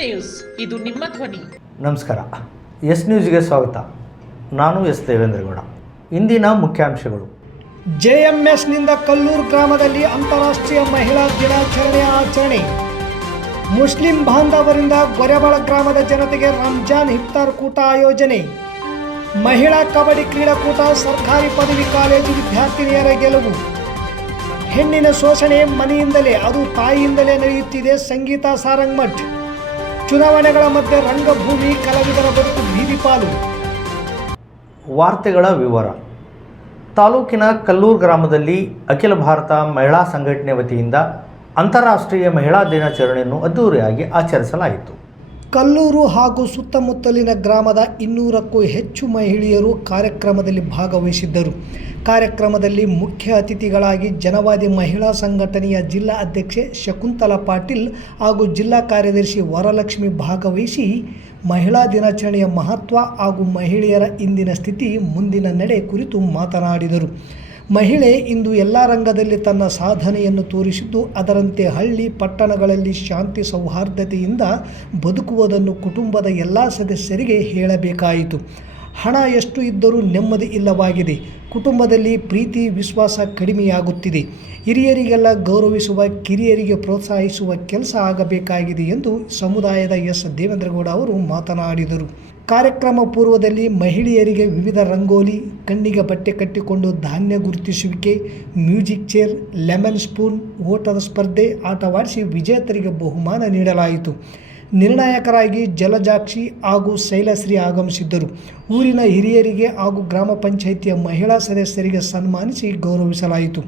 News, ಇದು ನಿಮ್ಮ ಧ್ವನಿ. ನಮಸ್ಕಾರ. ಎಸ್ ನ್ಯೂಸ್ಗೆ ಸ್ವಾಗತ. ನಾನು ಎಸ್ ದೇವೇಂದ್ರಗೌಡ. ಇಂದಿನ ಮುಖ್ಯಾಂಶಗಳು. ಜೆಎಂಎಸ್ನಿಂದ ಕಲ್ಲೂರು ಗ್ರಾಮದಲ್ಲಿ ಅಂತಾರಾಷ್ಟ್ರೀಯ ಮಹಿಳಾ ದಿನಾಚರಣೆ ಆಚರಣೆ. ಮುಸ್ಲಿಂ ಬಾಂಧವರಿಂದ ಗೊರೆಬಾಳ ಗ್ರಾಮದ ಜನತೆಗೆ ರಂಜಾನ್ ಇಫ್ತಾರ್ ಕೂಟ ಆಯೋಜನೆ. ಮಹಿಳಾ ಕಬಡ್ಡಿ ಕ್ರೀಡಾಕೂಟ ಸರ್ಕಾರಿ ಪದವಿ ಕಾಲೇಜು ವಿದ್ಯಾರ್ಥಿನಿಯರ ಗೆಲುವು. ಹೆಣ್ಣಿನ ಶೋಷಣೆ ಮನೆಯಿಂದಲೇ, ಅದು ತಾಯಿಯಿಂದಲೇ ನಡೆಯುತ್ತಿದೆ. ಸಂಗೀತ ಸಾರಂಗಮಠ್. ಚುನಾವಣೆಗಳ ಮಧ್ಯೆ ರಂಗಭೂಮಿ ಕಲಾವಿದರ ಬದುಕು ಬೀದಿಪಾಲು. ವಾರ್ತೆಗಳ ವಿವರ. ತಾಲೂಕಿನ ಕಲ್ಲೂರು ಗ್ರಾಮದಲ್ಲಿ ಅಖಿಲ ಭಾರತ ಮಹಿಳಾ ಸಂಘಟನೆ ವತಿಯಿಂದ ಅಂತಾರಾಷ್ಟ್ರೀಯ ಮಹಿಳಾ ದಿನಾಚರಣೆಯನ್ನು ಅದ್ದೂರಿಯಾಗಿ ಆಚರಿಸಲಾಯಿತು. ಕಲ್ಲೂರು ಹಾಗೂ ಸುತ್ತಮುತ್ತಲಿನ ಗ್ರಾಮದ 200ಕ್ಕೂ ಹೆಚ್ಚು ಮಹಿಳೆಯರು ಕಾರ್ಯಕ್ರಮದಲ್ಲಿ ಭಾಗವಹಿಸಿದ್ದರು. ಕಾರ್ಯಕ್ರಮದಲ್ಲಿ ಮುಖ್ಯ ಅತಿಥಿಗಳಾಗಿ ಜನವಾದಿ ಮಹಿಳಾ ಸಂಘಟನೆಯ ಜಿಲ್ಲಾ ಅಧ್ಯಕ್ಷೆ ಶಕುಂತಲಾ ಪಾಟೀಲ್ ಹಾಗೂ ಜಿಲ್ಲಾ ಕಾರ್ಯದರ್ಶಿ ವರಲಕ್ಷ್ಮಿ ಭಾಗವಹಿಸಿ ಮಹಿಳಾ ದಿನಾಚರಣೆಯ ಮಹತ್ವ ಹಾಗೂ ಮಹಿಳೆಯರ ಇಂದಿನ ಸ್ಥಿತಿ, ಮುಂದಿನ ನಡೆ ಕುರಿತು ಮಾತನಾಡಿದರು. ಮಹಿಳೆ ಇಂದು ಎಲ್ಲ ರಂಗದಲ್ಲಿ ತನ್ನ ಸಾಧನೆಯನ್ನು ತೋರಿಸಿದ್ದು, ಅದರಂತೆ ಹಳ್ಳಿ ಪಟ್ಟಣಗಳಲ್ಲಿ ಶಾಂತಿ ಸೌಹಾರ್ದತೆಯಿಂದ ಬದುಕುವುದನ್ನು ಕುಟುಂಬದ ಎಲ್ಲ ಸದಸ್ಯರಿಗೆ ಹೇಳಬೇಕಾಯಿತು. ಹಣ ಎಷ್ಟು ಇದ್ದರೂ ನೆಮ್ಮದಿ ಇಲ್ಲವಾಗಿದೆ. ಕುಟುಂಬದಲ್ಲಿ ಪ್ರೀತಿ ವಿಶ್ವಾಸ ಕಡಿಮೆಯಾಗುತ್ತಿದೆ. ಹಿರಿಯರಿಗೆಲ್ಲ ಗೌರವಿಸುವ, ಕಿರಿಯರಿಗೆ ಪ್ರೋತ್ಸಾಹಿಸುವ ಕೆಲಸ ಆಗಬೇಕಾಗಿದೆ ಎಂದು ಸಮುದಾಯದ ಎಸ್ ದೇವೇಂದ್ರಗೌಡ ಅವರು ಮಾತನಾಡಿದರು. ಕಾರ್ಯಕ್ರಮ ಪೂರ್ವದಲ್ಲಿ ಮಹಿಳೆಯರಿಗೆ ವಿವಿಧ ರಂಗೋಲಿ, ಕಣ್ಣಿಗೆ ಬಟ್ಟೆ ಕಟ್ಟಿಕೊಂಡು ಧಾನ್ಯ ಗುರುತಿಸುವಿಕೆ, ಮ್ಯೂಸಿಕ್ ಚೇರ್, ಲೆಮನ್ ಸ್ಪೂನ್, ಓಟದ ಸ್ಪರ್ಧೆ ಆಟವಾಡಿಸಿ ವಿಜೇತರಿಗೆ ಬಹುಮಾನ ನೀಡಲಾಯಿತು. ನಿರ್ಣಾಯಕರಾಗಿ ಜಲಜಾಕ್ಷಿ ಹಾಗೂ ಶೈಲಶ್ರೀ ಆಗಮಿಸಿದ್ದರು. ಊರಿನ ಹಿರಿಯರಿಗೆ ಹಾಗೂ ಗ್ರಾಮ ಪಂಚಾಯಿತಿಯ ಮಹಿಳಾ ಸದಸ್ಯರಿಗೆ ಸನ್ಮಾನಿಸಿ ಗೌರವಿಸಲಾಯಿತು.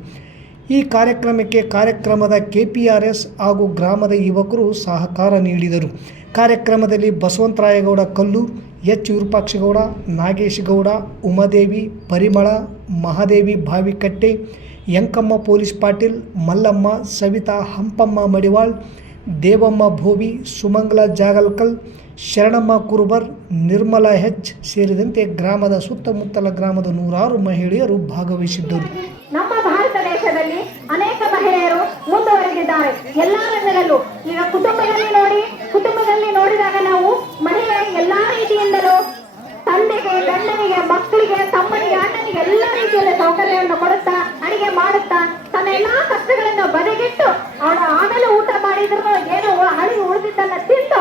ಈ ಕಾರ್ಯಕ್ರಮದ KPRS ಹಾಗೂ ಗ್ರಾಮದ ಯುವಕರು ಸಹಕಾರ ನೀಡಿದರು. ಕಾರ್ಯಕ್ರಮದಲ್ಲಿ ಬಸವಂತರಾಯಗೌಡ ಕಲ್ಲೂರು, ಎಚ್ ವಿರೂಪಾಕ್ಷಗೌಡ, ನಾಗೇಶಗೌಡ, ಉಮಾದೇವಿ, ಪರಿಮಳ, ಮಹಾದೇವಿ ಬಾವಿಕಟ್ಟೆ, ಯಂಕಮ್ಮ ಪೊಲೀಸ್ ಪಾಟೀಲ್, ಮಲ್ಲಮ್ಮ, ಸವಿತಾ, ಹಂಪಮ್ಮ ಮಡಿವಾಳ್, ದೇವಮ್ಮ ಭೋವಿ, ಸುಮಂಗಲ ಜಾಗಲ್ಕಲ್, ಶರಣಮ್ಮ ಕುರುಬರ್, ನಿರ್ಮಲಾ ಹೆಚ್ ಸೇರಿದಂತೆ ಗ್ರಾಮದ ಸುತ್ತಮುತ್ತಲ ಗ್ರಾಮದ 100 ಮಹಿಳೆಯರು ಭಾಗವಹಿಸಿದ್ದರು. ನಮ್ಮ ಭಾರತ ದೇಶದಲ್ಲಿ ಅನೇಕ ಮಹಿಳೆಯರು ಮುಂದುವರೆದಿದ್ದಾರೆ ಎಲ್ಲ ರಂಗದಲ್ಲೂ. ಈಗ ಕುಟುಂಬದಲ್ಲಿ ನೋಡಿದಾಗ ನಾವು ಮಹಿಳೆ ಎಲ್ಲಾ ರೀತಿಯಿಂದಲೂ ತಂದೆಗೆ, ಗಂಡನಿಗೆ, ಮಕ್ಕಳಿಗೆ, ತಮ್ಮನಿಗೆ, ಅಣ್ಣನಿಗೆ ಎಲ್ಲ ರೀತಿಯಲ್ಲಿ ಸೌಕರ್ಯವನ್ನು ಕೊಡುತ್ತಾ, ಅಡಿಗೆ ಮಾಡುತ್ತಾ, ತನ್ನ ಎಲ್ಲಾ ಕಷ್ಟಗಳನ್ನು ಬದಿಗಿಟ್ಟು ಆಮೇಲೆ ಊಟ ಮಾಡಿದ್ರು ಏನೋ ಹಳಿ ಉಳಿದಿದ್ದನ್ನ ತಿಂದು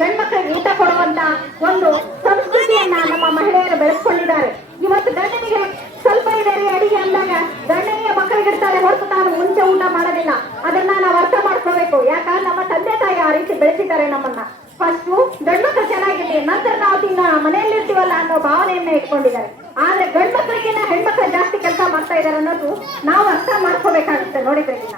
ಗಂಡ್ಮಕ್ಳಿಗೆ ಊಟ ಕೊಡುವಂತ ಒಂದು ಸಂಸ್ಕೃತಿಯನ್ನ ನಮ್ಮ ಮಹಿಳೆಯರು ಬೆಳೆಸ್ಕೊಂಡಿದ್ದಾರೆ. ಇವತ್ತು ಗಂಡನಿಗೆ ಸ್ವಲ್ಪ ಇದೆ ಅಡಿಗೆ ಅಂದಾಗ ಗಂಡನಿಗೆ ಮಕ್ಕಳಿಗೆ ಇಡ್ತಾರೆ ಹೊರತು ತಾನು ಮುಂಚೆ ಊಟ ಮಾಡೋದಿಲ್ಲ. ಅದನ್ನ ನಾವು ಅರ್ಥ ಮಾಡ್ಕೋಬೇಕು. ಯಾಕಂದ್ರೆ ನಮ್ಮ ತಂದೆ ತಾಯಿ ಆ ರೀತಿ ಬೆಳೆಸಿದ್ದಾರೆ ನಮ್ಮನ್ನ. ಫಸ್ಟ್ ಗಂಡ್ಮಕ್ಳು ಚೆನ್ನಾಗಿರ್ಲಿ, ನಂತರ ನಾವು ಮನೆಯಲ್ಲಿ ಇರ್ತೀವಲ್ಲ ಅನ್ನೋ ಭಾವನೆಯನ್ನ ಇಟ್ಕೊಂಡಿದ್ದಾರೆ. ಆದ್ರೆ ಗಂಡ್ಮಕ್ಳಿಗಿನ್ನ ಹೆಣ್ಮಕ್ಳು ಜಾಸ್ತಿ ಕೆಲಸ ಮಾಡ್ತಾ ಇದ್ದಾರೆ ಅನ್ನೋದು ನಾವು ಅರ್ಥ ಮಾಡ್ಕೋಬೇಕಾಗುತ್ತೆ. ನೋಡಿದ್ರೆಗಿನ್ನ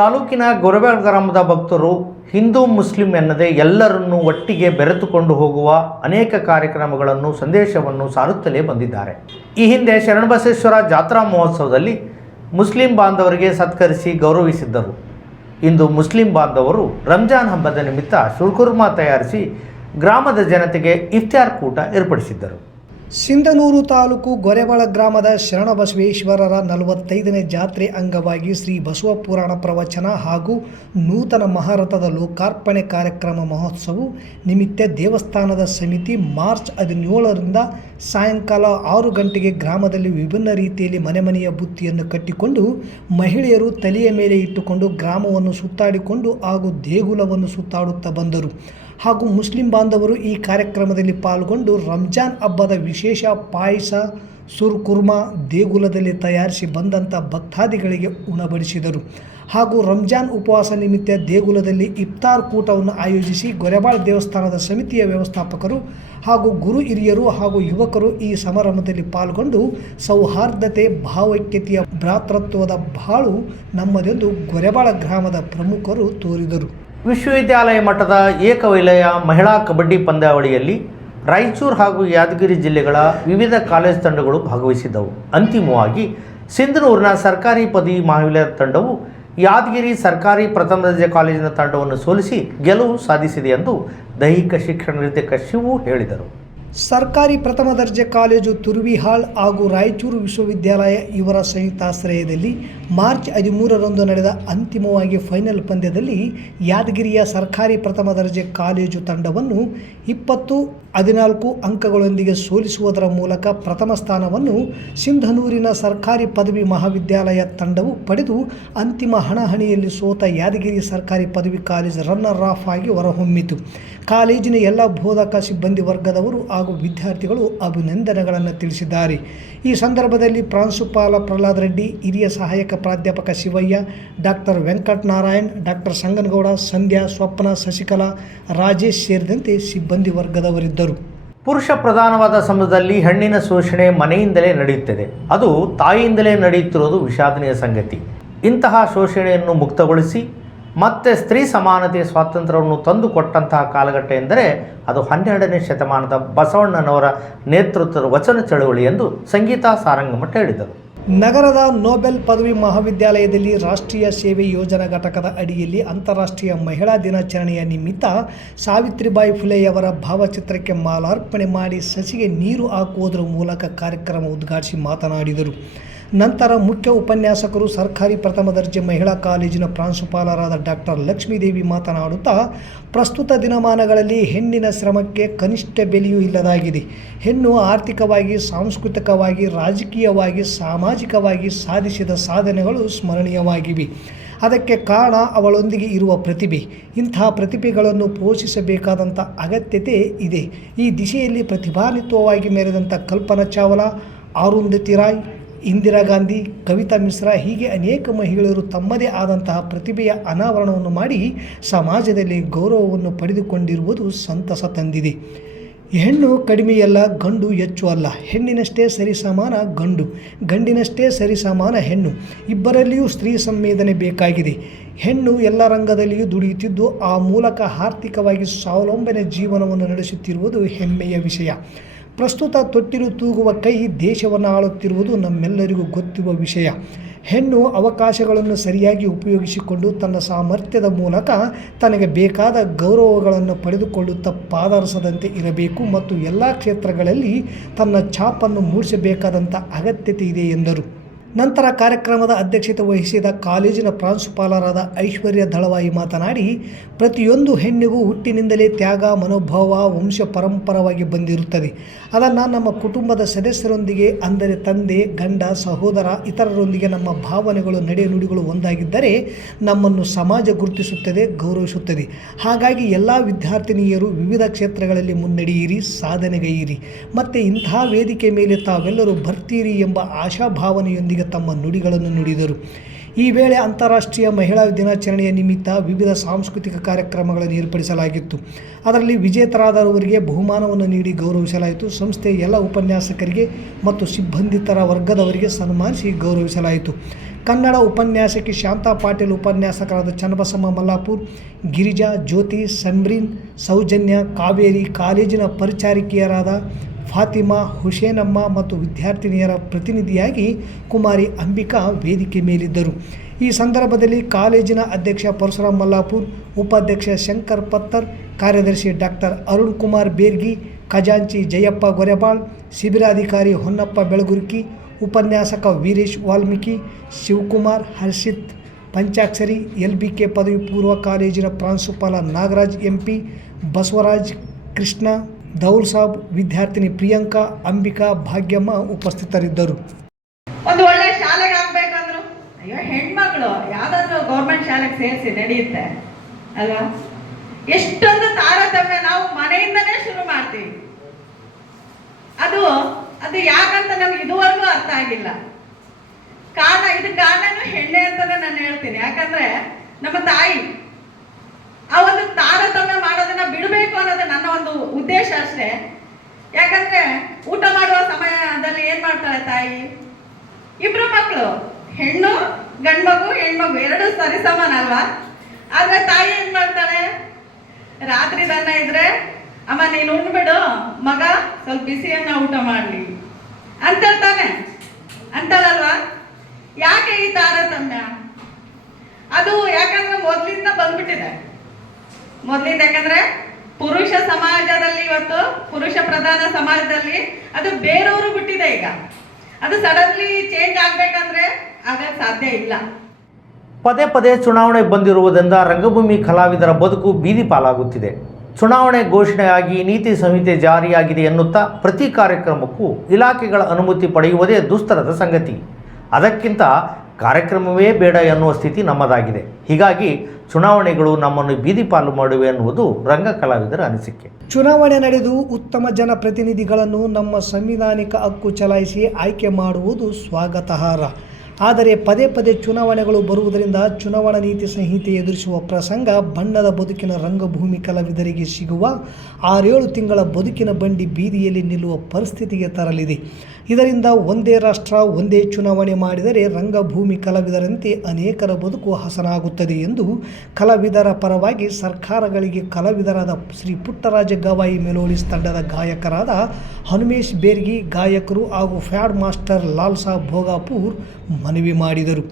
ತಾಲೂಕಿನ ಗೊರೆಬಾಳ ಗ್ರಾಮದ ಭಕ್ತರು ಹಿಂದೂ ಮುಸ್ಲಿಂ ಎನ್ನದೆ ಎಲ್ಲರನ್ನೂ ಒಟ್ಟಿಗೆ ಬೆರೆತುಕೊಂಡು ಹೋಗುವ ಅನೇಕ ಕಾರ್ಯಕ್ರಮಗಳನ್ನು, ಸಂದೇಶವನ್ನು ಸಾರುತ್ತಲೇ ಬಂದಿದ್ದಾರೆ. ಈ ಹಿಂದೆ ಶರಣಬಸವೇಶ್ವರ ಜಾತ್ರಾ ಮಹೋತ್ಸವದಲ್ಲಿ ಮುಸ್ಲಿಂ ಬಾಂಧವರಿಗೆ ಸತ್ಕರಿಸಿ ಗೌರವಿಸಿದ್ದರು. ಇಂದು ಮುಸ್ಲಿಂ ಬಾಂಧವರು ರಂಜಾನ್ ಹಬ್ಬದ ನಿಮಿತ್ತ ಶುರ್ಕುರ್ಮಾ ತಯಾರಿಸಿ ಗ್ರಾಮದ ಜನತೆಗೆ ಇಫ್ತಾರ್ ಕೂಟ ಏರ್ಪಡಿಸಿದ್ದರು. ಸಿಂಧನೂರು ತಾಲೂಕು ಗೊರೆಬಾಳ ಗ್ರಾಮದ ಶರಣಬಸವೇಶ್ವರರ 45ನೇ ಜಾತ್ರೆ ಅಂಗವಾಗಿ ಶ್ರೀ ಬಸವ ಪುರಾಣ ಪ್ರವಚನ ಹಾಗೂ ನೂತನ ಮಹಾರಥದ ಲೋಕಾರ್ಪಣೆ ಕಾರ್ಯಕ್ರಮ ಮಹೋತ್ಸವ ನಿಮಿತ್ತ ದೇವಸ್ಥಾನದ ಸಮಿತಿ ಮಾರ್ಚ್ 17ರಿಂದ ಸಾಯಂಕಾಲ 6 ಗಂಟೆಗೆ ಗ್ರಾಮದಲ್ಲಿ ವಿಭಿನ್ನ ರೀತಿಯಲ್ಲಿ ಮನೆಯ ಬುತ್ತಿಯನ್ನು ಕಟ್ಟಿಕೊಂಡು ಮಹಿಳೆಯರು ತಲೆಯ ಮೇಲೆ ಇಟ್ಟುಕೊಂಡು ಗ್ರಾಮವನ್ನು ಸುತ್ತಾಡಿಕೊಂಡು ಹಾಗೂ ದೇಗುಲವನ್ನು ಸುತ್ತಾಡುತ್ತಾ ಬಂದರು. ಹಾಗೂ ಮುಸ್ಲಿಂ ಬಾಂಧವರು ಈ ಕಾರ್ಯಕ್ರಮದಲ್ಲಿ ಪಾಲ್ಗೊಂಡು ರಂಜಾನ್ ಹಬ್ಬದ ವಿಶೇಷ ಪಾಯಸ, ಸುರ್ಕುರ್ಮಾ ದೇಗುಲದಲ್ಲಿ ತಯಾರಿಸಿ ಬಂದಂಥ ಭಕ್ತಾದಿಗಳಿಗೆ ಉಣಬಡಿಸಿದರು. ಹಾಗೂ ರಂಜಾನ್ ಉಪವಾಸ ನಿಮಿತ್ತ ದೇಗುಲದಲ್ಲಿ ಇಫ್ತಾರ್ ಕೂಟವನ್ನು ಆಯೋಜಿಸಿ ಗೊರೆಬಾಳ ದೇವಸ್ಥಾನದ ಸಮಿತಿಯ ವ್ಯವಸ್ಥಾಪಕರು ಹಾಗೂ ಗುರು ಹಿರಿಯರು ಹಾಗೂ ಯುವಕರು ಈ ಸಮಾರಂಭದಲ್ಲಿ ಪಾಲ್ಗೊಂಡು ಸೌಹಾರ್ದತೆ, ಭಾವೈಕ್ಯತೆಯ, ಭ್ರಾತೃತ್ವದ ಬಾಳು ನಮ್ಮದೆಂದು ಗೊರೆಬಾಳ ಗ್ರಾಮದ ಪ್ರಮುಖರು ತೋರಿದರು. ವಿಶ್ವವಿದ್ಯಾಲಯ ಮಟ್ಟದ ಏಕವಲಯ ಮಹಿಳಾ ಕಬಡ್ಡಿ ಪಂದ್ಯಾವಳಿಯಲ್ಲಿ ರಾಯಚೂರು ಹಾಗೂ ಯಾದಗಿರಿ ಜಿಲ್ಲೆಗಳ ವಿವಿಧ ಕಾಲೇಜು ತಂಡಗಳು ಭಾಗವಹಿಸಿದ್ದವು. ಅಂತಿಮವಾಗಿ ಸಿಂಧನೂರಿನ ಸರ್ಕಾರಿ ಪದವಿ ಮಹಾವಿದ್ಯಾಲಯ ತಂಡವು ಯಾದಗಿರಿ ಸರ್ಕಾರಿ ಪ್ರಥಮ ದರ್ಜೆ ಕಾಲೇಜಿನ ತಂಡವನ್ನು ಸೋಲಿಸಿ ಗೆಲುವು ಸಾಧಿಸಿದೆ ಎಂದು ದೈಹಿಕ ಶಿಕ್ಷಣ ನಿರ್ದೇಶಕ ಶಿವು ಹೇಳಿದರು. ಸರ್ಕಾರಿ ಪ್ರಥಮ ದರ್ಜೆ ಕಾಲೇಜು ತುರುವಿಹಾಳ್ ಹಾಗೂ ರಾಯಚೂರು ವಿಶ್ವವಿದ್ಯಾಲಯ ಇವರ ಸಂಯುಕ್ತಾಶ್ರಯದಲ್ಲಿ ಮಾರ್ಚ್ 13ರಂದು ನಡೆದ ಅಂತಿಮವಾಗಿ ಫೈನಲ್ ಪಂದ್ಯದಲ್ಲಿ ಯಾದಗಿರಿಯ ಸರ್ಕಾರಿ ಪ್ರಥಮ ದರ್ಜೆ ಕಾಲೇಜು ತಂಡವನ್ನು 20-14 ಅಂಕಗಳೊಂದಿಗೆ ಸೋಲಿಸುವುದರ ಮೂಲಕ ಪ್ರಥಮ ಸ್ಥಾನವನ್ನು ಸಿಂಧನೂರಿನ ಸರ್ಕಾರಿ ಪದವಿ ಮಹಾವಿದ್ಯಾಲಯ ತಂಡವು ಪಡೆದು ಅಂತಿಮ ಹಣಾಹಣಿಯಲ್ಲಿ ಸೋತ ಯಾದಗಿರಿ ಸರ್ಕಾರಿ ಪದವಿ ಕಾಲೇಜು ರನ್ನರ್ ಆಫ್ ಆಗಿ ಹೊರಹೊಮ್ಮಿತು. ಕಾಲೇಜಿನ ಎಲ್ಲ ಬೋಧಕ ಸಿಬ್ಬಂದಿ ವರ್ಗದವರು ಹಾಗೂ ವಿದ್ಯಾರ್ಥಿಗಳು ಅಭಿನಂದನೆಗಳನ್ನು ತಿಳಿಸಿದ್ದಾರೆ. ಈ ಸಂದರ್ಭದಲ್ಲಿ ಪ್ರಾಂಶುಪಾಲ ಪ್ರಹ್ಲಾದ್ ರೆಡ್ಡಿ, ಹಿರಿಯ ಸಹಾಯಕ ಪ್ರಾಧ್ಯಾಪಕ ಶಿವಯ್ಯ, ಡಾಕ್ಟರ್ ವೆಂಕಟನಾರಾಯಣ್, ಡಾಕ್ಟರ್ ಸಂಗನಗೌಡ, ಸಂಧ್ಯಾ, ಸ್ವಪ್ನ, ಶಶಿಕಲಾ, ರಾಜೇಶ್ ಸೇರಿದಂತೆ ಸಿಬ್ಬಂದಿ ವರ್ಗದವರಿದ್ದರು. ಪುರುಷ ಪ್ರಧಾನವಾದ ಸಮಾಜದಲ್ಲಿ ಹೆಣ್ಣಿನ ಶೋಷಣೆ ಮನೆಯಿಂದಲೇ ನಡೆಯುತ್ತದೆ. ಅದು ತಾಯಿಯಿಂದಲೇ ನಡೆಯುತ್ತಿರುವುದು ವಿಷಾದನೀಯ ಸಂಗತಿ. ಇಂತಹ ಶೋಷಣೆಯನ್ನು ಮುಕ್ತಗೊಳಿಸಿ ಮತ್ತೆ ಸ್ತ್ರೀ ಸಮಾನತೆಯ ಸ್ವಾತಂತ್ರ್ಯವನ್ನು ತಂದುಕೊಟ್ಟಂತಹ ಕಾಲಘಟ್ಟ ಎಂದರೆ ಅದು 12ನೇ ಶತಮಾನದ ಬಸವಣ್ಣನವರ ನೇತೃತ್ವದ ವಚನ ಚಳವಳಿ ಎಂದು ಸಂಗೀತಾ ಸಾರಂಗಮಠ ಹೇಳಿದರು. ನಗರದ ನೊಬೆಲ್ ಪದವಿ ಮಹಾವಿದ್ಯಾಲಯದಲ್ಲಿ ರಾಷ್ಟ್ರೀಯ ಸೇವೆ ಯೋಜನಾ ಘಟಕದ ಅಡಿಯಲ್ಲಿ ಅಂತಾರಾಷ್ಟ್ರೀಯ ಮಹಿಳಾ ದಿನಾಚರಣೆಯ ನಿಮಿತ್ತ ಸಾವಿತ್ರಿಬಾಯಿ ಫುಲೆಯವರ ಭಾವಚಿತ್ರಕ್ಕೆ ಮಾಲಾರ್ಪಣೆ ಮಾಡಿ ಸಸಿಗೆ ನೀರು ಹಾಕುವುದರ ಮೂಲಕ ಕಾರ್ಯಕ್ರಮ ಉದ್ಘಾಟಿಸಿ ಮಾತನಾಡಿದರು. ನಂತರ ಮುಖ್ಯ ಉಪನ್ಯಾಸಕರು ಸರ್ಕಾರಿ ಪ್ರಥಮ ದರ್ಜೆ ಮಹಿಳಾ ಕಾಲೇಜಿನ ಪ್ರಾಂಶುಪಾಲರಾದ ಡಾಕ್ಟರ್ ಲಕ್ಷ್ಮೀದೇವಿ ಮಾತನಾಡುತ್ತಾ, ಪ್ರಸ್ತುತ ದಿನಮಾನಗಳಲ್ಲಿ ಹೆಣ್ಣಿನ ಶ್ರಮಕ್ಕೆ ಕನಿಷ್ಠ ಬೆಲೆಯೂ ಇಲ್ಲದಾಗಿದೆ. ಹೆಣ್ಣು ಆರ್ಥಿಕವಾಗಿ, ಸಾಂಸ್ಕೃತಿಕವಾಗಿ, ರಾಜಕೀಯವಾಗಿ, ಸಾಮಾಜಿಕವಾಗಿ ಸಾಧಿಸಿದ ಸಾಧನೆಗಳು ಸ್ಮರಣೀಯವಾಗಿವೆ. ಅದಕ್ಕೆ ಕಾರಣ ಅವಳೊಂದಿಗೆ ಇರುವ ಪ್ರತಿಭೆ. ಇಂತಹ ಪ್ರತಿಭೆಗಳನ್ನು ಪೋಷಿಸಬೇಕಾದಂಥ ಅಗತ್ಯತೆ ಇದೆ. ಈ ದಿಶೆಯಲ್ಲಿ ಪ್ರತಿಭಾನ್ವಿತವಾಗಿ ಮೆರೆದಂಥ ಕಲ್ಪನಾ ಚಾವ್ಲಾ, ಅರುಂಧತಿ ರಾಯ್, ಇಂದಿರಾ ಗಾಂಧಿ, ಕವಿತಾ ಮಿಶ್ರಾ ಹೀಗೆ ಅನೇಕ ಮಹಿಳೆಯರು ತಮ್ಮದೇ ಆದಂತಹ ಪ್ರತಿಭೆಯ ಅನಾವರಣವನ್ನು ಮಾಡಿ ಸಮಾಜದಲ್ಲಿ ಗೌರವವನ್ನು ಪಡೆದುಕೊಂಡಿರುವುದು ಸಂತಸ ತಂದಿದೆ. ಹೆಣ್ಣು ಕಡಿಮೆಯಲ್ಲ, ಗಂಡು ಹೆಚ್ಚು ಅಲ್ಲ. ಹೆಣ್ಣಿನಷ್ಟೇ ಸರಿಸಮಾನ ಗಂಡು, ಗಂಡಿನಷ್ಟೇ ಸರಿಸಮಾನ ಹೆಣ್ಣು. ಇಬ್ಬರಲ್ಲಿಯೂ ಸ್ತ್ರೀ ಸಂವೇದನೆ ಬೇಕಾಗಿದೆ. ಹೆಣ್ಣು ಎಲ್ಲ ರಂಗದಲ್ಲಿಯೂ ದುಡಿಯುತ್ತಿದ್ದು ಆ ಮೂಲಕ ಆರ್ಥಿಕವಾಗಿ ಸ್ವಾವಲಂಬನೆ ಜೀವನವನ್ನು ನಡೆಸುತ್ತಿರುವುದು ಹೆಮ್ಮೆಯ ವಿಷಯ. ಪ್ರಸ್ತುತ ತೊಟ್ಟಿಲು ತೂಗುವ ಕೈ ದೇಶವನ್ನು ಆಳುತ್ತಿರುವುದು ನಮ್ಮೆಲ್ಲರಿಗೂ ಗೊತ್ತಿರುವ ವಿಷಯ. ಹೆಣ್ಣು ಅವಕಾಶಗಳನ್ನು ಸರಿಯಾಗಿ ಉಪಯೋಗಿಸಿಕೊಂಡು ತನ್ನ ಸಾಮರ್ಥ್ಯದ ಮೂಲಕ ತನಗೆ ಬೇಕಾದ ಗೌರವಗಳನ್ನು ಪಡೆದುಕೊಳ್ಳುತ್ತಾ ಪಾದರಸದಂತೆ ಇರಬೇಕು ಮತ್ತು ಎಲ್ಲ ಕ್ಷೇತ್ರಗಳಲ್ಲಿ ತನ್ನ ಛಾಪನ್ನು ಮೂಡಿಸಬೇಕಾದಂಥ ಅಗತ್ಯತೆ ಇದೆ ಎಂದರು. ನಂತರ ಕಾರ್ಯಕ್ರಮದ ಅಧ್ಯಕ್ಷತೆ ವಹಿಸಿದ ಕಾಲೇಜಿನ ಪ್ರಾಂಶುಪಾಲರಾದ ಐಶ್ವರ್ಯ ದಳವಾಯಿ ಮಾತನಾಡಿ, ಪ್ರತಿಯೊಂದು ಹೆಣ್ಣಿಗೂ ಹುಟ್ಟಿನಿಂದಲೇ ತ್ಯಾಗ ಮನೋಭಾವ ವಂಶ ಪರಂಪರವಾಗಿ ಬಂದಿರುತ್ತದೆ. ಅದನ್ನು ನಮ್ಮ ಕುಟುಂಬದ ಸದಸ್ಯರೊಂದಿಗೆ, ಅಂದರೆ ತಂದೆ, ಗಂಡ, ಸಹೋದರ, ಇತರರೊಂದಿಗೆ ನಮ್ಮ ಭಾವನೆಗಳು, ನಡೆನುಡಿಗಳು ಒಂದಾಗಿದ್ದರೆ ನಮ್ಮನ್ನು ಸಮಾಜ ಗುರುತಿಸುತ್ತದೆ, ಗೌರವಿಸುತ್ತದೆ. ಹಾಗಾಗಿ ಎಲ್ಲ ವಿದ್ಯಾರ್ಥಿನಿಯರು ವಿವಿಧ ಕ್ಷೇತ್ರಗಳಲ್ಲಿ ಮುನ್ನಡೆಯಿರಿ, ಸಾಧನೆಗೈಯಿರಿ ಮತ್ತು ಇಂತಹ ವೇದಿಕೆ ಮೇಲೆ ತಾವೆಲ್ಲರೂ ಬರ್ತೀರಿ ಎಂಬ ಆಶಾಭಾವನೆಯೊಂದಿಗೆ ತಮ್ಮ ನುಡಿಗಳನ್ನು ನುಡಿದರು. ಈ ವೇಳೆ ಅಂತಾರಾಷ್ಟ್ರೀಯ ಮಹಿಳಾ ದಿನಾಚರಣೆಯ ನಿಮಿತ್ತ ವಿವಿಧ ಸಾಂಸ್ಕೃತಿಕ ಕಾರ್ಯಕ್ರಮಗಳನ್ನು ಏರ್ಪಡಿಸಲಾಗಿತ್ತು. ಅದರಲ್ಲಿ ವಿಜೇತರಾದವರಿಗೆ ಬಹುಮಾನವನ್ನು ನೀಡಿ ಗೌರವಿಸಲಾಯಿತು. ಸಂಸ್ಥೆಯ ಎಲ್ಲ ಉಪನ್ಯಾಸಕರಿಗೆ ಮತ್ತು ಸಿಬ್ಬಂದಿತರ ವರ್ಗದವರಿಗೆ ಸನ್ಮಾನಿಸಿ ಗೌರವಿಸಲಾಯಿತು. ಕನ್ನಡ ಉಪನ್ಯಾಸಕಿ ಶಾಂತಾ ಪಾಟೀಲ್, ಉಪನ್ಯಾಸಕರಾದ ಚನ್ನಬಸಮ್ಮ ಮಲ್ಲಾಪುರ್, ಗಿರಿಜಾ, ಜ್ಯೋತಿ, ಸಮ್ರೀನ್, ಸೌಜನ್ಯ, ಕಾವೇರಿ, ಕಾಲೇಜಿನ ಪರಿಚಾರಿಕೆಯರಾದ ಫಾತಿಮಾ, ಹುಸೇನಮ್ಮ ಮತ್ತು ವಿದ್ಯಾರ್ಥಿನಿಯರ ಪ್ರತಿನಿಧಿಯಾಗಿ ಕುಮಾರಿ ಅಂಬಿಕಾ ವೇದಿಕೆ ಮೇಲಿದ್ದರು. ಈ ಸಂದರ್ಭದಲ್ಲಿ ಕಾಲೇಜಿನ ಅಧ್ಯಕ್ಷ ಪರಶುರಾಮ್ ಮಲ್ಲಾಪುರ್, ಉಪಾಧ್ಯಕ್ಷ ಶಂಕರ್ ಪತ್ತರ್, ಕಾರ್ಯದರ್ಶಿ ಡಾಕ್ಟರ್ ಅರುಣ್ ಕುಮಾರ್ ಬೇರ್ಗಿ, ಖಜಾಂಚಿ ಜಯಪ್ಪ ಗೊರೆಬಾಳ್, ಶಿಬಿರಾಧಿಕಾರಿ ಹೊನ್ನಪ್ಪ ಬೆಳಗುರ್ಕಿ, ಉಪನ್ಯಾಸಕ ವೀರೇಶ್ ವಾಲ್ಮೀಕಿ, ಶಿವಕುಮಾರ್, ಹರ್ಷಿತ್ ಪಂಚಾಕ್ಷರಿ, LBK ಪದವಿ ಪೂರ್ವ ಕಾಲೇಜಿನ ಪ್ರಾಂಶುಪಾಲ ನಾಗರಾಜ್ MP, ಬಸವರಾಜ್, ಕೃಷ್ಣ, ದೌಲ್ ಸಾಬ್, ವಿದ್ಯಾರ್ಥಿನಿ ಪ್ರಿಯಾಂಕಾ, ಅಂಬಿಕಾ, ಭಾಗ್ಯಮ್ಮ ಉಪಸ್ಥಿತರಿದ್ದರು. ಒಂದು ಒಳ್ಳೆ ಶಾಲೆಗೆ ಆಗ್ಬೇಕಂದ್ರು ಅಯ್ಯೋ ಹೆಣ್ಮಕ್ಳು ಯಾವ್ದಾದ್ರು ಗೌರ್ಮೆಂಟ್ ಶಾಲೆಗೆ ಸೇರಿಸಿ ನಡೆಯುತ್ತೆ ಅಲ್ವಾ? ಎಷ್ಟೊಂದು ತಾರತಮ್ಯ ನಾವು ಮನೆಯಿಂದನೇ ಶುರು ಮಾಡ್ತೀವಿ. ಅದು ಯಾಕಂತ ನಮ್ಗೆ ಇದುವರೆಗೂ ಅರ್ಥ ಆಗಿಲ್ಲ. ಕಾರಣನೂ ಹೆಣ್ಣೆ ಅಂತಾನೆ ನಾನು ಹೇಳ್ತೀನಿ. ಯಾಕಂದ್ರೆ ನಮ್ಮ ತಾಯಿ ಆ ಒಂದು ತಾರತಮ್ಯ ಮಾಡೋದನ್ನ ಬಿಡಬೇಕು ಅನ್ನೋದು ನನ್ನ ಒಂದು ಉದ್ದೇಶ ಅಷ್ಟೇ. ಯಾಕಂದ್ರೆ ಊಟ ಮಾಡುವ ಸಮಯದಲ್ಲಿ ಏನ್ ಮಾಡ್ತಾಳೆ ತಾಯಿ? ಇಬ್ರು ಮಕ್ಕಳು, ಹೆಣ್ಣು ಗಂಡ್ಮಗು, ಹೆಣ್ಮಗು ಎರಡು ಸರಿಸಮಾನ ಅಲ್ವಾ? ಆದ್ರೆ ತಾಯಿ ಏನ್ ಮಾಡ್ತಾಳೆ? ರಾತ್ರಿ ದನ್ನ ಇದ್ರೆ ಅಮ್ಮ ನೀನು ಉಣ್ಬಿಡು, ಮಗ ಸ್ವಲ್ಪ ಬಿಸಿಯನ್ನ ಊಟ ಮಾಡ್ಲಿ ಅಂತ ತಾನೆ ಅಂತಳಲ್ವಾ? ಯಾಕೆ ಈ ತಾರತಮ್ಯ? ಅದು ಯಾಕಂದ್ರೆ ಮೊದ್ಲಿಂದ ಬಂದ್ಬಿಟ್ಟಿದೆ. ಯಾಕಂದ್ರೆ ಪುರುಷ ಸಮಾಜದಲ್ಲಿ ಇವತ್ತು ಪುರುಷ ಪ್ರಧಾನ ಸಮಾಜದಲ್ಲಿ ಅದು ಬೇರೂರು ಬಿಟ್ಟಿದೆ. ಈಗ ಅದು ಸಡನ್ಲಿ ಚೇಂಜ್ ಆಗ್ಬೇಕಂದ್ರೆ ಆಗಕ್ಕೆ ಸಾಧ್ಯ ಇಲ್ಲ. ಪದೇ ಪದೇ ಚುನಾವಣೆ ಬಂದಿರುವುದರಿಂದ ರಂಗಭೂಮಿ ಕಲಾವಿದರ ಬದುಕು ಬೀದಿ ಪಾಲಾಗುತ್ತಿದೆ. ಚುನಾವಣೆ ಘೋಷಣೆಯಾಗಿ ನೀತಿ ಸಂಹಿತೆ ಜಾರಿಯಾಗಿದೆ ಎನ್ನುತ್ತಾ ಪ್ರತಿ ಕಾರ್ಯಕ್ರಮಕ್ಕೂ ಇಲಾಖೆಗಳ ಅನುಮತಿ ಪಡೆಯುವುದೇ ದುಸ್ತರದ ಸಂಗತಿ. ಅದಕ್ಕಿಂತ ಕಾರ್ಯಕ್ರಮವೇ ಬೇಡ ಎನ್ನುವ ಸ್ಥಿತಿ ನಮ್ಮದಾಗಿದೆ. ಹೀಗಾಗಿ ಚುನಾವಣೆಗಳು ನಮ್ಮನ್ನು ಬೀದಿ ಪಾಲು ಮಾಡಿವೆ ಎನ್ನುವುದು ರಂಗ ಕಲಾವಿದರ ಅನಿಸಿಕೆ. ಚುನಾವಣೆ ನಡೆದು ಉತ್ತಮ ಜನಪ್ರತಿನಿಧಿಗಳನ್ನು ನಮ್ಮ ಸಂವಿಧಾನಿಕ ಹಕ್ಕು ಚಲಾಯಿಸಿ ಆಯ್ಕೆ ಮಾಡುವುದು ಸ್ವಾಗತಾರ್ಹ. ಆದರೆ ಪದೇ ಪದೇ ಚುನಾವಣೆಗಳು ಬರುವುದರಿಂದ ಚುನಾವಣಾ ನೀತಿ ಸಂಹಿತೆ ಎದುರಿಸುವ ಪ್ರಸಂಗ ಬಣ್ಣದ ಬದುಕಿನ ರಂಗಭೂಮಿ ಕಲಾವಿದರಿಗೆ ಸಿಗುವ 6-7 ತಿಂಗಳ ಬದುಕಿನ ಬಂಡಿ ಬೀದಿಯಲ್ಲಿ ನಿಲ್ಲುವ ಪರಿಸ್ಥಿತಿಗೆ ತರಲಿದೆ. ಇದರಿಂದ ಒಂದೇ ರಾಷ್ಟ್ರ ಒಂದೇ ಚುನಾವಣೆ ಮಾಡಿದರೆ ರಂಗಭೂಮಿ ಕಲಾವಿದರಂತೆ ಅನೇಕರ ಬದುಕು ಹಸನಾಗುತ್ತದೆ ಎಂದು ಕಲಾವಿದರ ಪರವಾಗಿ ಸರ್ಕಾರಗಳಿಗೆ ಕಲಾವಿದರಾದ ಶ್ರೀ ಪುಟ್ಟರಾಜ ಗವಾಯಿ ಮೆಲೋಡಿಸ್ ತಂಡದ ಗಾಯಕರಾದ ಹನುಮೇಶ್ ಬೇರ್ಗಿ, ಗಾಯಕರು ಹಾಗೂ ಫ್ಯಾಡ್ ಮಾಸ್ಟರ್ ಲಾಲ್ ಸಾಬ್ ಭೋಗಾಪುರ್ ಮನವಿ ಮಾಡಿದರು.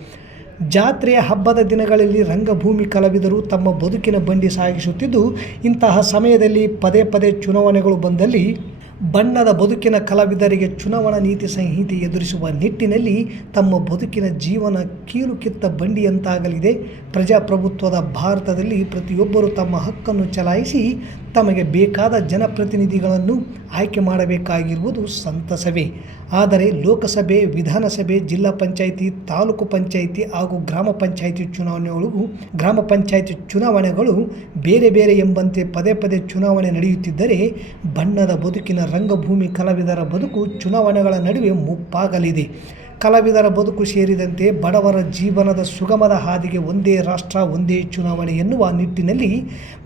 ಜಾತ್ರೆಯ ಹಬ್ಬದ ದಿನಗಳಲ್ಲಿ ರಂಗಭೂಮಿ ಕಲಾವಿದರು ತಮ್ಮ ಬದುಕಿನ ಬಂಡಿ ಸಾಗಿಸುತ್ತಿದ್ದು, ಇಂತಹ ಸಮಯದಲ್ಲಿ ಪದೇ ಪದೇ ಚುನಾವಣೆಗಳು ಬಂದಲ್ಲಿ ಬಣ್ಣದ ಬದುಕಿನ ಕಲಾವಿದರಿಗೆ ಚುನಾವಣಾ ನೀತಿ ಸಂಹಿತೆ ಎದುರಿಸುವ ನಿಟ್ಟಿನಲ್ಲಿ ತಮ್ಮ ಬದುಕಿನ ಜೀವನ ಕೀಲು ಕಿತ್ತ ಬಂಡಿಯಂತಾಗಲಿದೆ. ಪ್ರಜಾಪ್ರಭುತ್ವದ ಭಾರತದಲ್ಲಿ ಪ್ರತಿಯೊಬ್ಬರು ತಮ್ಮ ಹಕ್ಕನ್ನು ಚಲಾಯಿಸಿ ತಮಗೆ ಬೇಕಾದ ಜನಪ್ರತಿನಿಧಿಗಳನ್ನು ಆಯ್ಕೆ ಮಾಡಬೇಕಾಗಿರುವುದು ಸಂತಸವೇ. ಆದರೆ ಲೋಕಸಭೆ, ವಿಧಾನಸಭೆ, ಜಿಲ್ಲಾ ಪಂಚಾಯಿತಿ, ತಾಲೂಕು ಪಂಚಾಯಿತಿ ಹಾಗೂ ಗ್ರಾಮ ಪಂಚಾಯಿತಿ ಚುನಾವಣೆಗಳು ಬೇರೆ ಬೇರೆ ಎಂಬಂತೆ ಪದೇ ಪದೇ ಚುನಾವಣೆ ನಡೆಯುತ್ತಿದ್ದರೆ ಬಣ್ಣದ ಬದುಕಿನ ರಂಗಭೂಮಿ ಕಲಾವಿದರ ಬದುಕು ಚುನಾವಣೆಗಳ ನಡುವೆ ಮುಪ್ಪಾಗಲಿದೆ. ಕಲಾವಿದರ ಬದುಕು ಸೇರಿದಂತೆ ಬಡವರ ಜೀವನದ ಸುಗಮದ ಹಾದಿಗೆ ಒಂದೇ ರಾಷ್ಟ್ರ ಒಂದೇ ಚುನಾವಣೆ ಎನ್ನುವ ನಿಟ್ಟಿನಲ್ಲಿ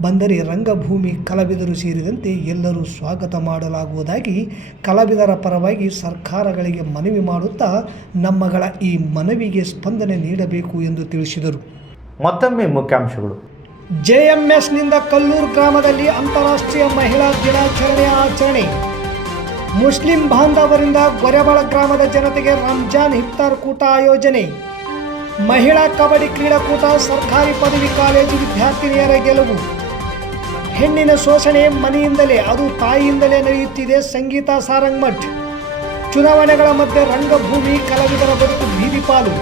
ಬಂದರೆ ರಂಗಭೂಮಿ ಕಲಾವಿದರು ಸೇರಿದಂತೆ ಎಲ್ಲರೂ ಸ್ವಾಗತ ಮಾಡಲಾಗುವುದಾಗಿ ಕಲಾವಿದರ ಪರವಾಗಿ ಸರ್ಕಾರಗಳಿಗೆ ಮನವಿ ಮಾಡುತ್ತಾ ನಮ್ಮಗಳ ಈ ಮನವಿಗೆ ಸ್ಪಂದನೆ ನೀಡಬೇಕು ಎಂದು ತಿಳಿಸಿದರು. ಮತ್ತೊಮ್ಮೆ ಮುಖ್ಯಾಂಶಗಳು. JMSನಿಂದ ಕಲ್ಲೂರು ಗ್ರಾಮದಲ್ಲಿ ಅಂತಾರಾಷ್ಟ್ರೀಯ ಮಹಿಳಾ ದಿನಾಚರಣೆ ಆಚರಣೆ. ಮುಸ್ಲಿಂ ಬಾಂಧವರಿಂದ ಗೊರೆಬಾಳ ಗ್ರಾಮದ ಜನತೆಗೆ ರಂಜಾನ್ ಇಫ್ತಾರ್ ಕೂಟ ಆಯೋಜನೆ. ಮಹಿಳಾ ಕಬಡ್ಡಿ ಕ್ರೀಡಾಕೂಟ, ಸರ್ಕಾರಿ ಪದವಿ ಕಾಲೇಜು ವಿದ್ಯಾರ್ಥಿನಿಯರ ಗೆಲುವು. ಹೆಣ್ಣಿನ ಶೋಷಣೆ ಮನೆಯಿಂದಲೇ, ಅದು ತಾಯಿಯಿಂದಲೇ ನಡೆಯುತ್ತಿದೆ, ಸಂಗೀತಾ ಸಾರಂಗಮಠ್. ಚುನಾವಣೆಗಳ ಮಧ್ಯೆ ರಂಗಭೂಮಿ ಕಲಾವಿದರ ಬದುಕು ಬೀದಿಪಾಲು.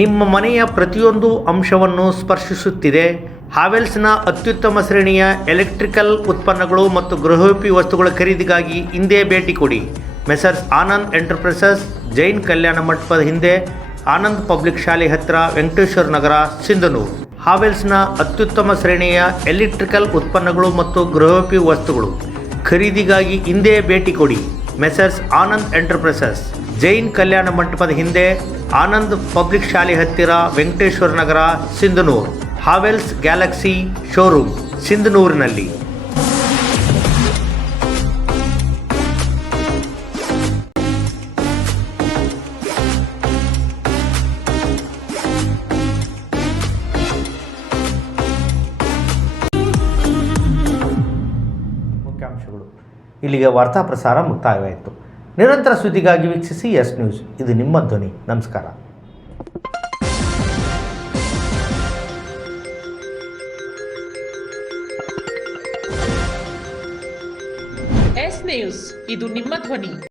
ನಿಮ್ಮ ಮನೆಯ ಪ್ರತಿಯೊಂದು ಅಂಶವನ್ನು ಸ್ಪರ್ಶಿಸುತ್ತಿದೆ. ಹಾವೆಲ್ಸ್ನ ಅತ್ಯುತ್ತಮ ಶ್ರೇಣಿಯ ಎಲೆಕ್ಟ್ರಿಕಲ್ ಉತ್ಪನ್ನಗಳು ಮತ್ತು ಗೃಹೋಪಯೋಗಿ ವಸ್ತುಗಳ ಖರೀದಿಗಾಗಿ ಹಿಂದೆ ಭೇಟಿ ಕೊಡಿ. ಮೆಸರ್ಸ್ ಆನಂದ್ ಎಂಟರ್ಪ್ರೈಸಸ್, ಜೈನ್ ಕಲ್ಯಾಣ ಮಂಟಪದ ಹಿಂದೆ, ಆನಂದ್ ಪಬ್ಲಿಕ್ ಶಾಲೆ ಹತ್ತಿರ, ವೆಂಕಟೇಶ್ವರ ನಗರ, ಸಿಂಧನೂರು. ಹಾವೆಲ್ಸ್ನ ಅತ್ಯುತ್ತಮ ಶ್ರೇಣಿಯ ಎಲೆಕ್ಟ್ರಿಕಲ್ ಉತ್ಪನ್ನಗಳು ಮತ್ತು ಗೃಹೋಪಯೋಗಿ ವಸ್ತುಗಳು ಖರೀದಿಗಾಗಿ ಹಿಂದೆ ಭೇಟಿ ಕೊಡಿ. ಮೆಸರ್ಸ್ ಆನಂದ್ ಎಂಟರ್ಪ್ರೈಸಸ್, ಜೈನ್ ಕಲ್ಯಾಣ ಮಂಟಪದ ಹಿಂದೆ, ಆನಂದ್ ಪಬ್ಲಿಕ್ ಶಾಲೆ ಹತ್ತಿರ, Venkateshwara Nagar, Sindhanur. Havells Galaxy showroom, ಸಿಂಧನೂರಿನಲ್ಲಿ. ಮುಖ್ಯಾಂಶಗಳು. ಇಲ್ಲಿಗೆ ವಾರ್ತಾ ಪ್ರಸಾರ ಮುಕ್ತಾಯವಾಯಿತು. ನಿರಂತರ ಸುದ್ದಿಗಾಗಿ ವೀಕ್ಷಿಸಿ ಎಸ್ ನ್ಯೂಸ್. ಇದು ನಿಮ್ಮ ಧ್ವನಿ. ನಮಸ್ಕಾರ. ಎಸ್ ನ್ಯೂಸ್, ಇದು ನಿಮ್ಮ ಧ್ವನಿ.